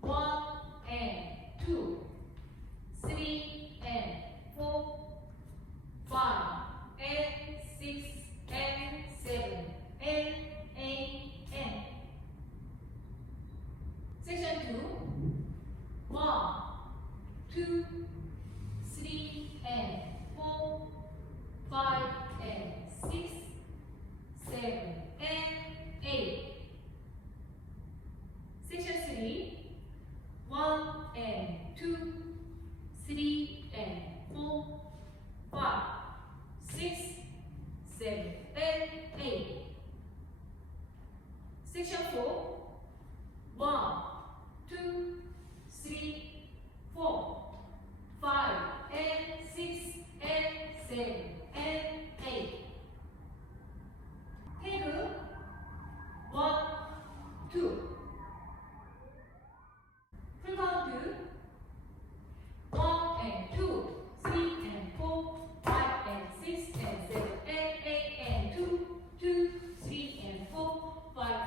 1 and 2 3 and 4 5 and 6 and 7 and 8 and section 2 1 2 3 and 4 5 and 6 7 and 8 section 3 1 and 2 3 and 4 5 6 7 and 8 section 4 1 2 3 4 5 and 6 and 7 and 8 태그 1 2 풀카운트 1 and 2 3 and 4 5 and 6 and 7 and 8 and 2 2 3 and 4 5